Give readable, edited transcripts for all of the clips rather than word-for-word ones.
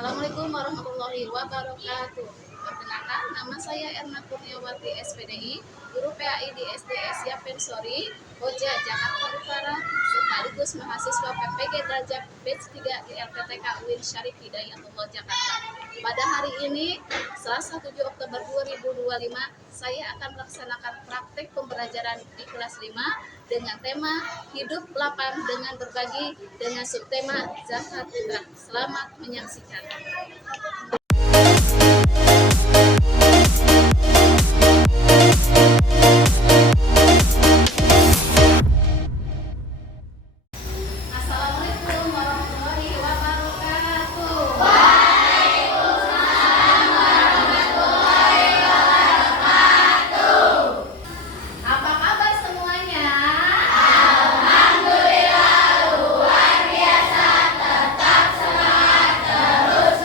Assalamualaikum warahmatullahi wabarakatuh. Perkenalkan, nama saya Erna Kurniawati SPDI, guru PAI di SDS Yapensori, Koja, Jakarta Utara, sekaligus mahasiswa PPG Derajat Batch 3 di LPTK UIN Syarif Hidayatullah Jakarta. Pada hari ini, Selasa 7 Oktober 2025, saya akan melaksanakan praktek pembelajaran di kelas 5 dengan tema Hidup Lapang dengan Berbagi dengan subtema Zakat Fitrah. Selamat menyaksikan. Assalamualaikum warahmatullahi wabarakatuh. Apa kabar semuanya? Alhamdulillah luar biasa, tetap semangat terus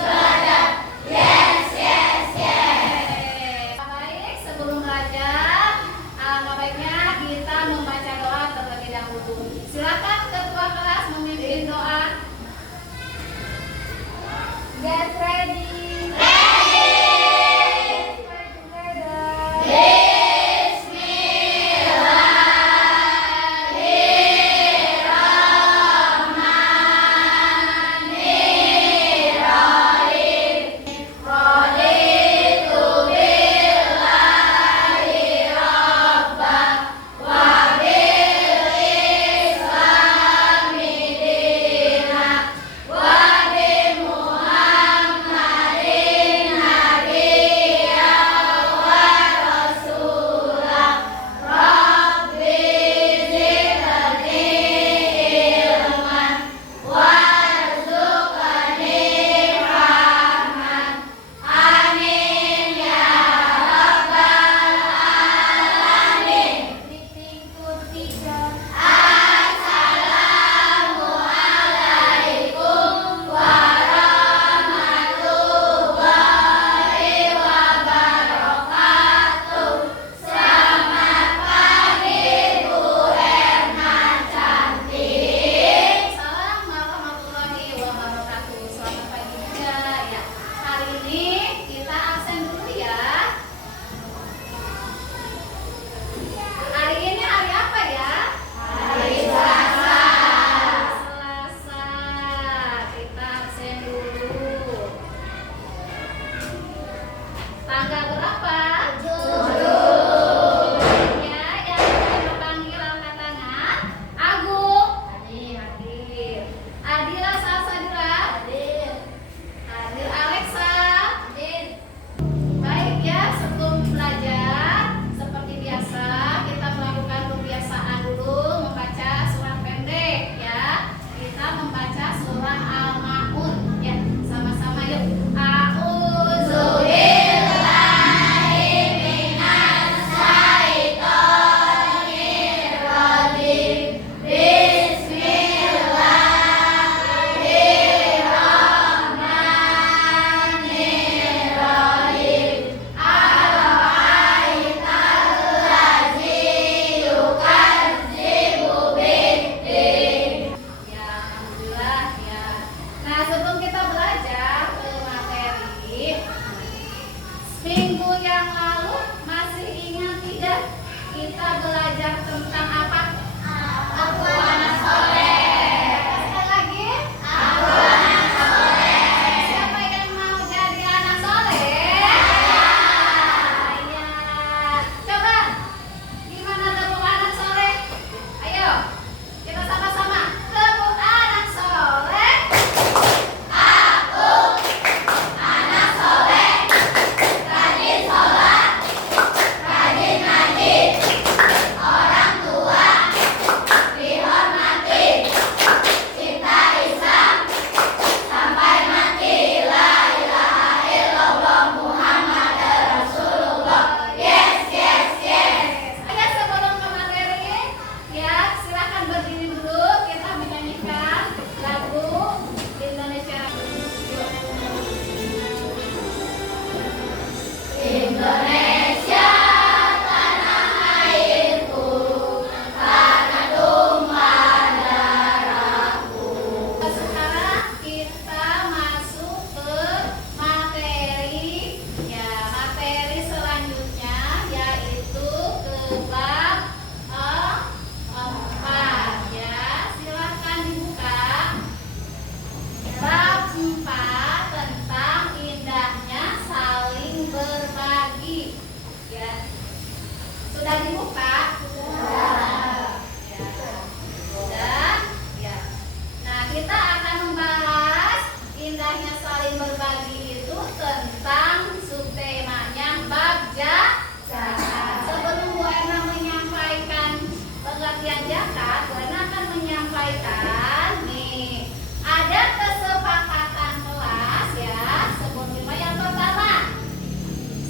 saling berbagi itu tentang subtemanya bab zakat. Sebelum Bu Erna menyampaikan pengertian zakat, Bu Erna akan menyampaikan nih ada kesepakatan kelas ya. Sebelumnya yang pertama,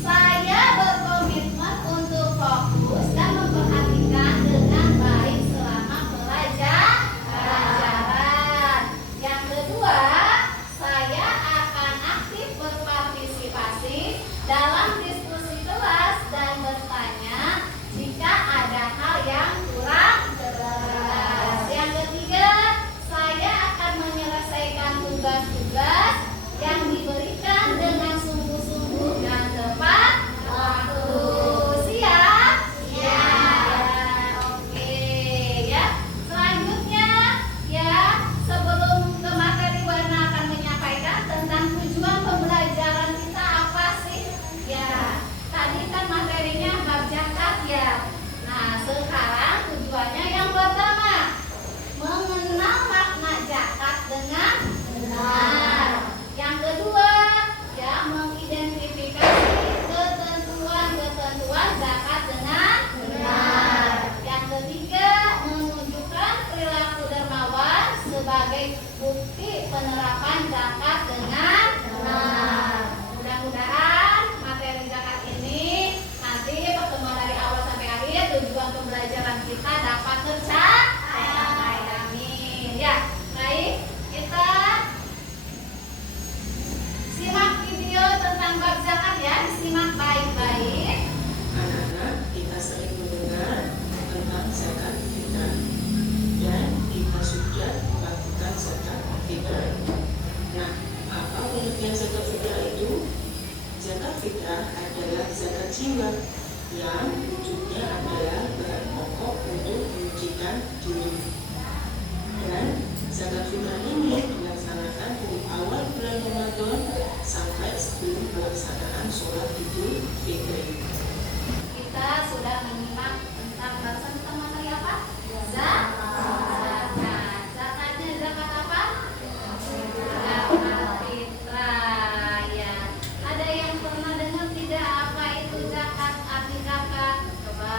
saya berkomitmen untuk fokus dan memperhatikan dengan baik selama pelajaran. Yang kedua, saya akan aktif berpartisipasi dalam diskusi kelas dan bertanya jika ada hal yang kurang jelas. Yang ketiga, saya akan menyelesaikan tugas-tugas yang diberikan dengan sungguh-sungguh dan tepat waktu. Siap? Ya. Oke ya. Selanjutnya ya, sebelum ke materi Warna akan menyampaikan tentang tujuan pembelajaran kita apa sih? Ya, tadi kan materinya bab zakat ya. Nah, sekarang tujuannya yang pertama, mengenal makna zakat dengan benar. Yang kedua, ya, mengidentifikasi ketentuan-ketentuan zakat dengan benar. Yang ketiga, menunjukkan perilaku dermawan sebagai bukti penerapan zakat dengan benar. Mudah-mudahan materi zakat ini nanti pertemuan dari awal sampai akhir tujuan pembelajaran kita dapat tercapai. Amin. Ya, baik, kita simak video tentang bab zakat ya, disimak baik-baik. Anak-anak, kita sering mendengar tentang zakat fitrah dan kita sudah melakukan zakat fitrah. Nah, apa pengertian zakat fitrah itu? Zakat fitrah adalah zakat jiwa yang wujudnya adalah bahan pokok untuk menyucikan diri. Dan zakat fitrah ini dilaksanakan dari awal bulan Ramadan sampai sebelum pelaksanaan sholat Idul Fitri. Kita sudah menyimak tentang bahasan tentang materi apa? Zakat. Zakatnya zakat apa? Zakat fitrah ya. Ada yang pernah dengar tidak apa itu zakat? Arti zakat? Coba.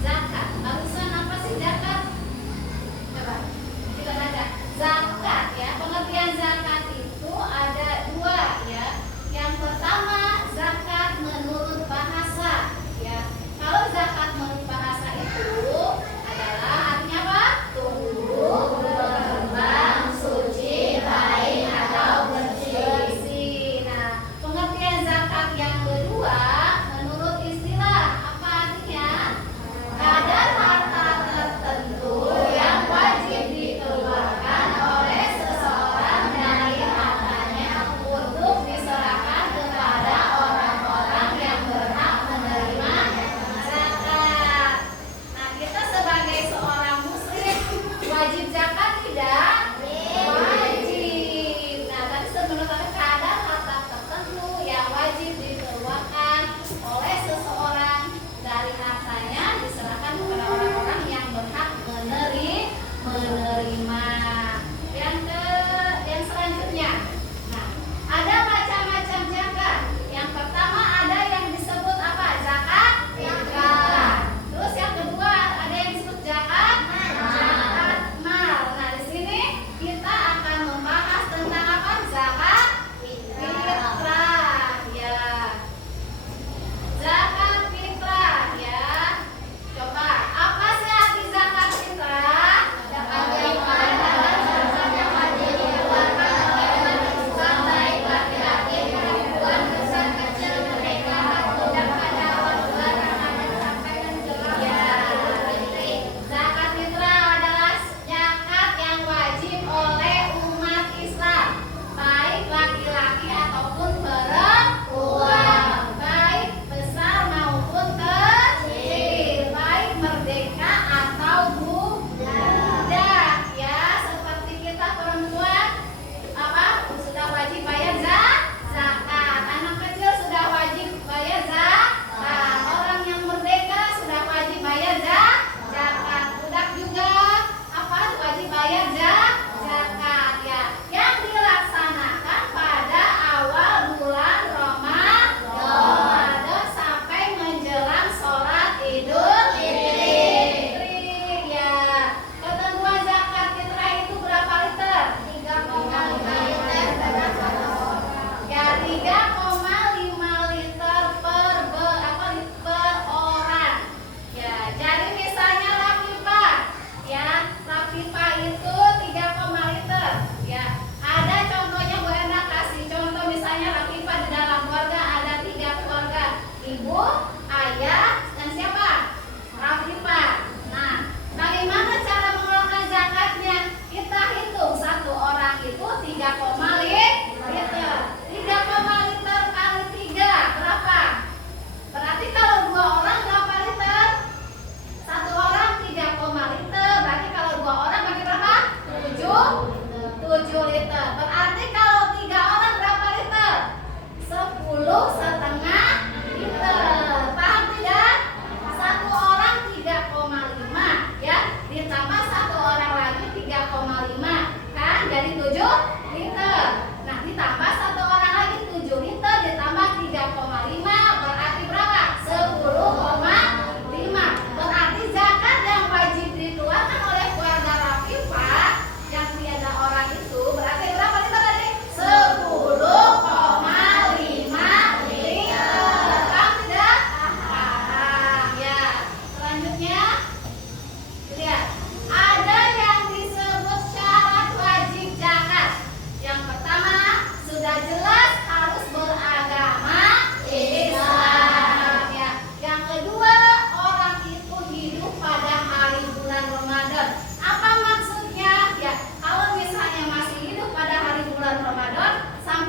Zakat. Barusan apa sih zakat? Coba kita baca. Zakat ya. Pengertian zakat itu ada dua ya. Yang pertama, zakat menurut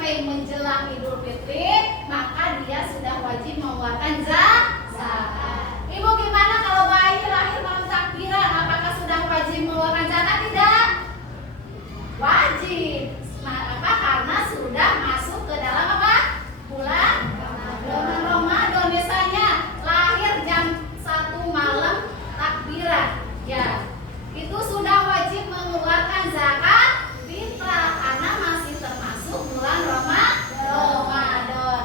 sampai menjelang Idul Fitri, maka dia sudah wajib mengeluarkan zakat. Ibu, gimana kalau bayi lahir malam takbiran? Apakah sudah wajib mengeluarkan zakat? Tidak wajib. Apa? Karena sudah masuk ke dalam apa? Bulan Ramadan. Misalnya lahir jam 1 malam takbiran, ya itu sudah wajib mengeluarkan zakat fitrah karena masih termasuk bulan Ramadan.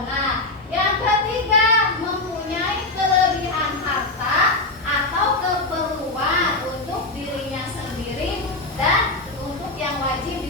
Nah, yang ketiga, mempunyai kelebihan harta atau keperluan untuk dirinya sendiri dan untuk yang wajib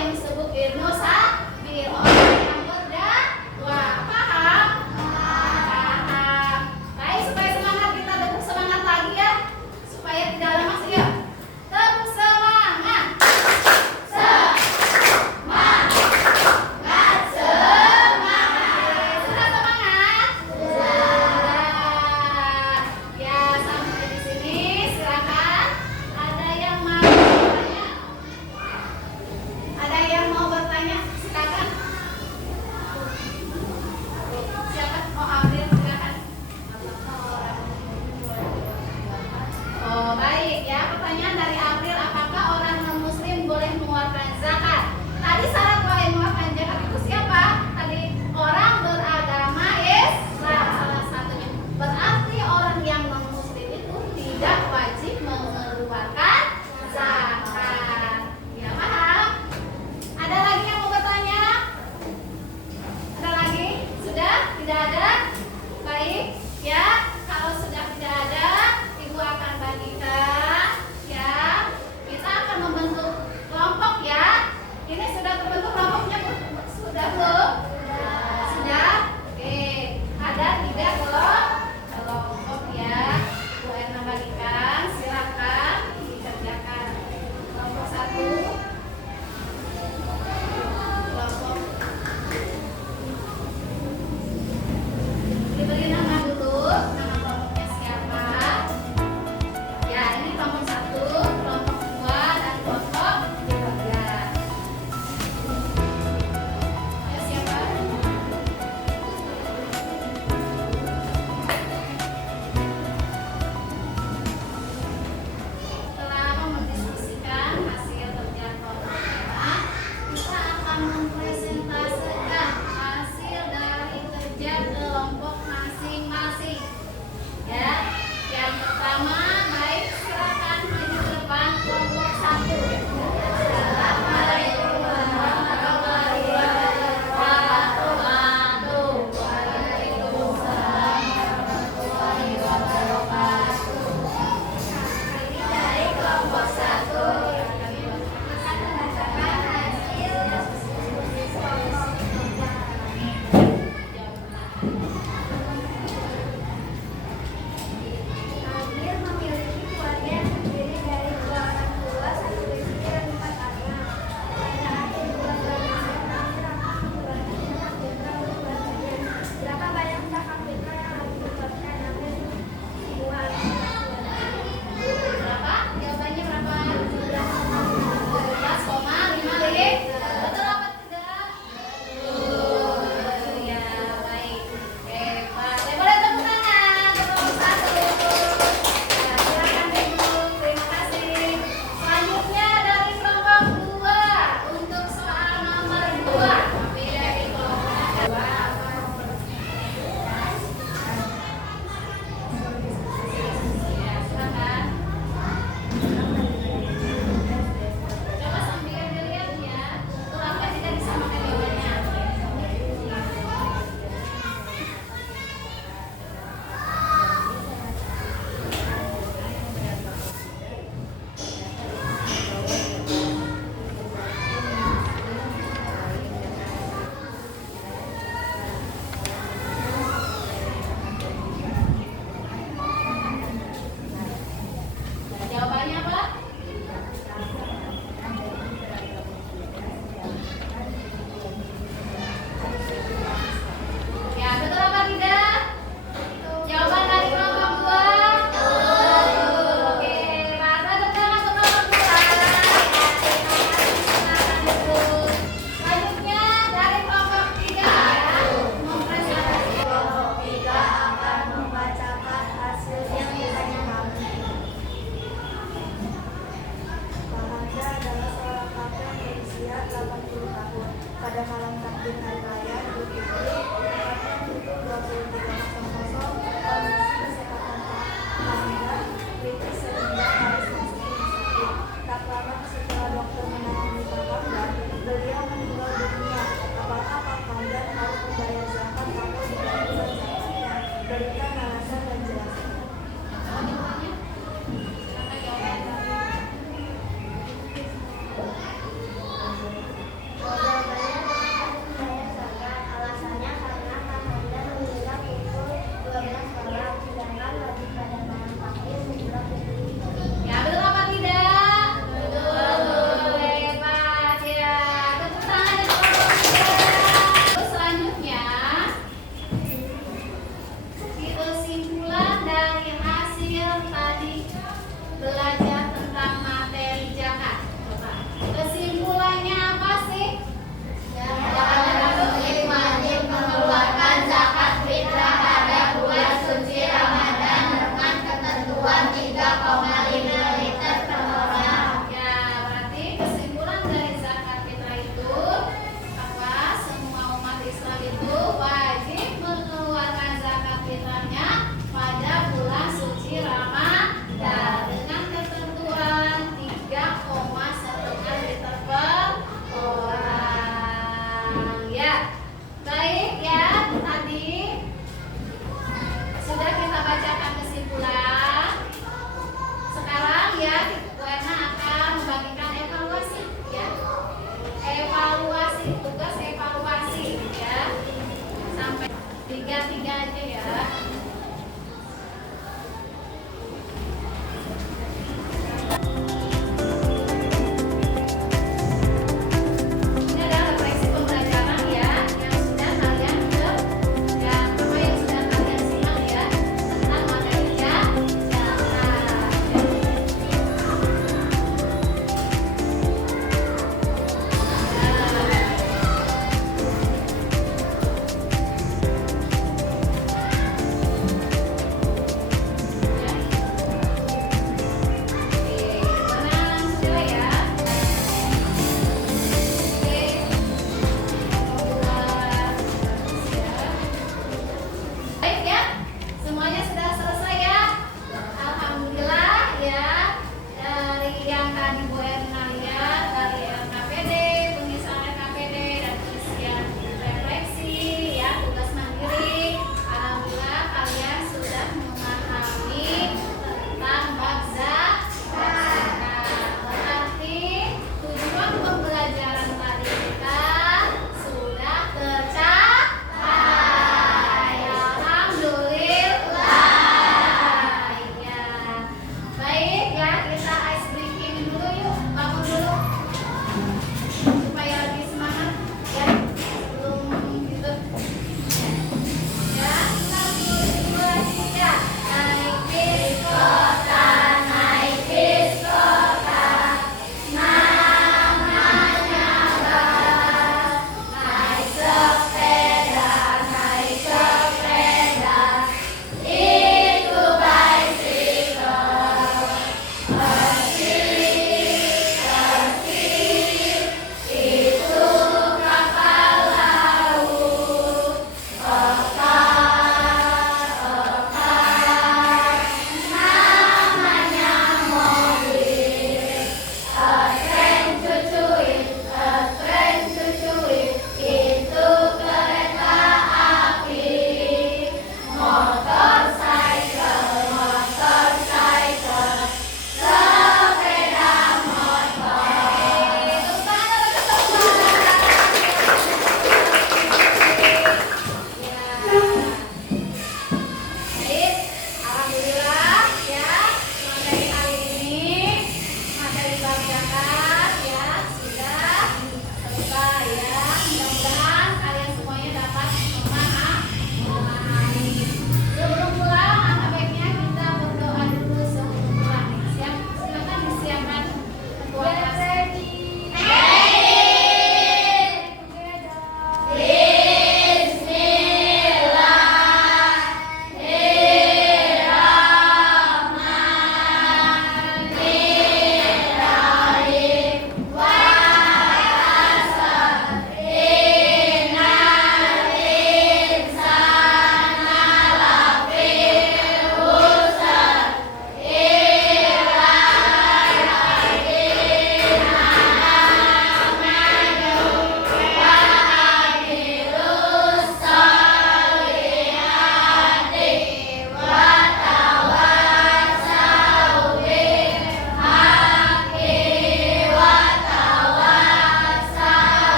yang disebut ilmu